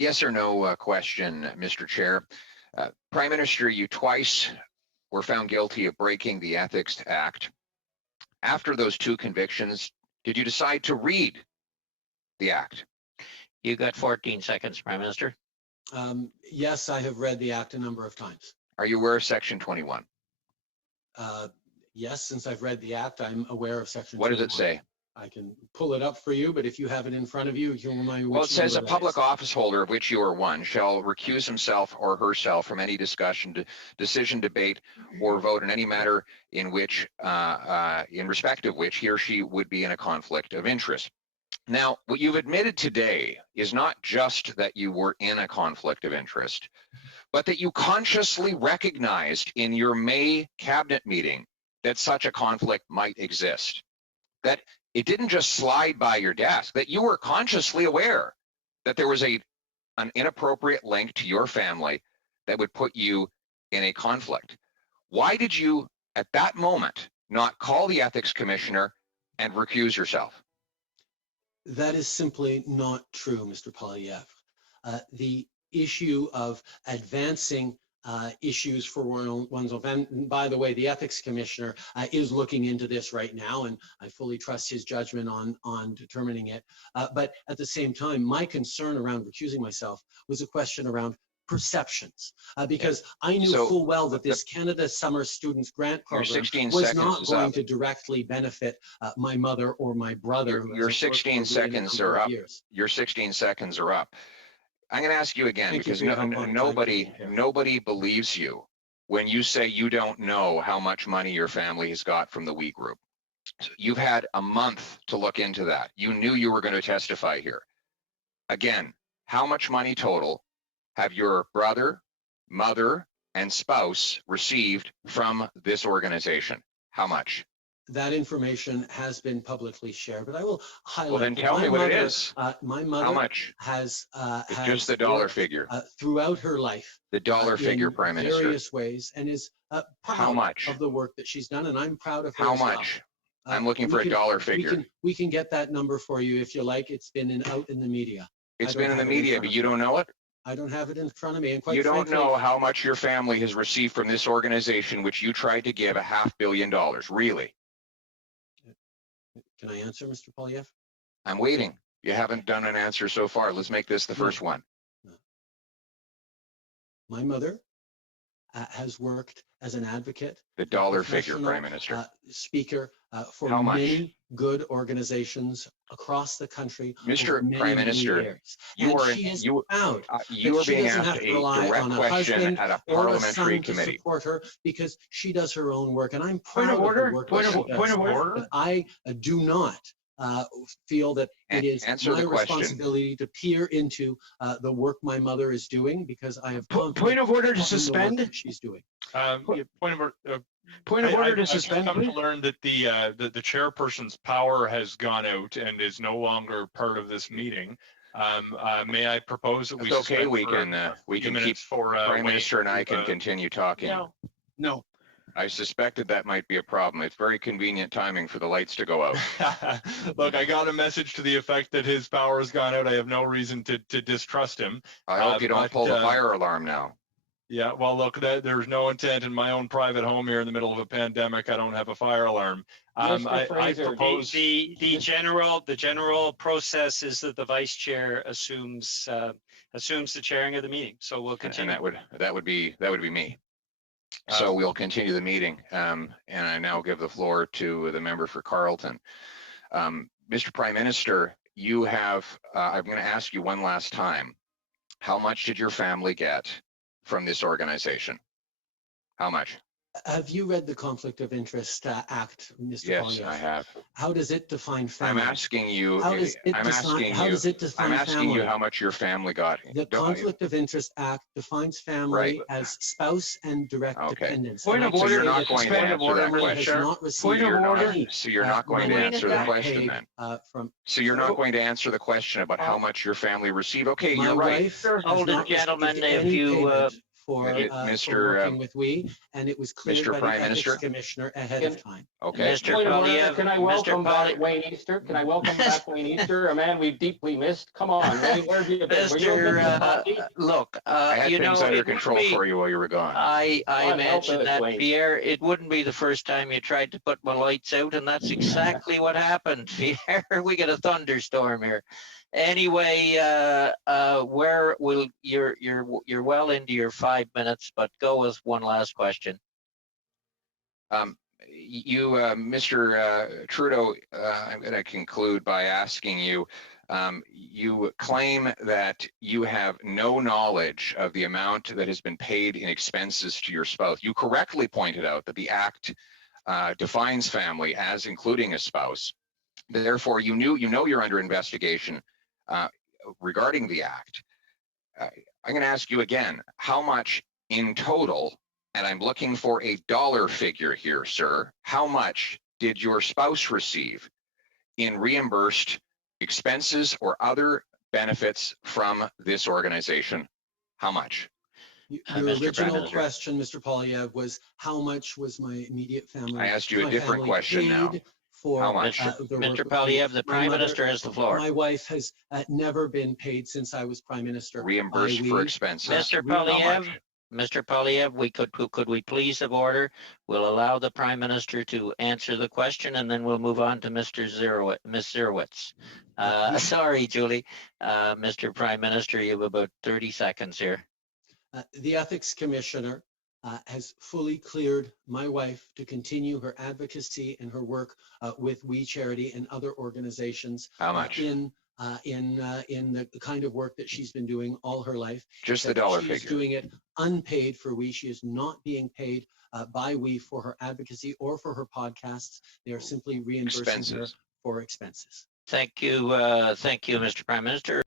Yes or no question, Mr. Chair. Prime Minister, you twice were found guilty of breaking the Ethics Act. After those two convictions, did you decide to read the act? You got 14 seconds, Prime Minister. Yes, I have read the act a number of times. Are you aware of Section 21? Yes, since I've read the act, I'm aware of Section 21. What does it say? I can pull it up for you, but if you have it in front of you, you can remind me. Well, it says a public office holder, of which you are one, shall recuse himself or herself from any discussion, decision, debate, or vote in any matter in which, in respect of which he or she would be in a conflict of interest. Now, what you've admitted today is not just that you were in a conflict of interest, but that you consciously recognized in your May cabinet meeting that such a conflict might exist. That it didn't just slide by your desk, that you were consciously aware that there was an inappropriate link to your family that would put you in a conflict. Why did you, at that moment, not call the ethics commissioner and recuse yourself? That is simply not true, Mr. Poilievre. The issue of advancing issues for one's own. And by the way, the ethics commissioner is looking into this right now, and I fully trust his judgment on determining it. But at the same time, my concern around recusing myself was a question around perceptions, because I knew full well that this Canada Summer Students Grant Program was not going to directly benefit my mother or my brother. Your 16 seconds are up. Your 16 seconds are up. I'm going to ask you again, because nobody believes you when you say you don't know how much money your family has got from the We Group. So you've had a month to look into that. You knew you were going to testify here. Again, how much money total have your brother, mother, and spouse received from this organization? How much? That information has been publicly shared, but I will highlight. Well, then tell me what it is. My mother how much? has just the dollar figure throughout her life. The dollar figure, Prime Minister. Various ways, and is proud of the work that she's done, and I'm proud of her. How much? I'm looking for a dollar figure. We can get that number for you if you like. It's been out in the media. It's been in the media, but you don't know it? I don't have it in front of me, and quite you frankly, don't know how much your family has received from this organization, which you tried to give $500 million. Really? Can I answer, Mr. Poilievre? I'm waiting. You haven't done an answer so far. Let's make this the first one. No. My mother has worked as an advocate. The dollar figure, Prime Minister. Speaker for many good organizations across the country. Mr. Prime Minister, you are being asked a direct question at a parliamentary committee. To support her because she does her own work, and I'm proud of the work that she does. Point of order. But I do not feel that it is my responsibility to peer into the work my mother is doing, because I have point of order to suspend. She's doing. Point of order to suspend. I've come to learn that the chairperson's power has gone out and is no longer part of this meeting. May I propose that we? It's okay. We can keep. Prime Minister and I can continue talking. No. I suspected that might be a problem. It's very convenient timing for the lights to go out. Look, I got a message to the effect that his power has gone out. I have no reason to distrust him. I hope you don't pull the fire alarm now. Yeah, well, look, there's no intent in my own private home here in the middle of a pandemic. I don't have a fire alarm. I propose the general process is that the vice chair assumes the chairing of the meeting. So we'll continue. And that would be me. So we'll continue the meeting, and I now give the floor to the member for Carleton. Mr. Prime Minister, you have, I'm going to ask you one last time, how much did your family get from this organization? How much? Have you read the Conflict of Interest Act, Mr. Yes, Poilievre? I have. How does it define family? I'm asking you. How does it define I'm asking family? you how much your family got. The Conflict of Interest Act defines family as spouse and direct dependents. Point of order. So you're not going to answer that question. Point of order. So you're not going to answer the question then. So you're not going to answer the question about how much your family received. Okay, you're right. Older gentlemen, if you for Mr. working with we, and it was cleared Mr. by the Prime ethics Minister? commissioner ahead of time. Okay. Mr. Polyev, Can I Mr. welcome back Polyev, Wayne Easter? Can I welcome back Wayne Easter, a man we've deeply missed? Come on, Wayne, where have you been? Were you a bit coffee? look, I had you things know, under it wouldn't control be, for you while you were gone. I God help mentioned us, that, Wayne. Pierre, it wouldn't be the first time you tried to put my lights out, and that's exactly what happened, Pierre. We got a thunderstorm here. Anyway, where will you're well into your 5 minutes, but go with one last question. Mr. Trudeau, I'm going to conclude by asking you, you claim that you have no knowledge of the amount that has been paid in expenses to your spouse. You correctly pointed out that the Act defines family as including a spouse. Therefore, you know you're under investigation regarding the Act. I'm going to ask you again, how much in total, and I'm looking for a dollar figure here, sir, how much did your spouse receive in reimbursed expenses or other benefits from this organization? How much? Your Mr. Prime original Minister. question, Mr. Polyev, was how much was my immediate family? I asked you a my different family question now. paid for How much? the work Mr. with me? Polyev, the My Prime mother- Minister has the floor. My wife has never been paid since I was Prime Minister. Reimbursed by for we. expenses. Mr. How Polyev, much? Mr. Polyev, could we please have order? We'll allow the Prime Minister to answer the question, and then we'll move on to Ms. Zerowitz. Sorry, Julie. Mr. Prime Minister, you have about 30 seconds here. The ethics commissioner has fully cleared my wife to continue her advocacy and her work with We Charity and other organizations. How much? In the kind of work that she's been doing all her life. Just the Except dollar she is figure. doing it unpaid for We. She is not being paid by We for her advocacy or for her podcasts. They are simply reimbursing her Expenses. for expenses. Thank you, Mr. Prime Minister.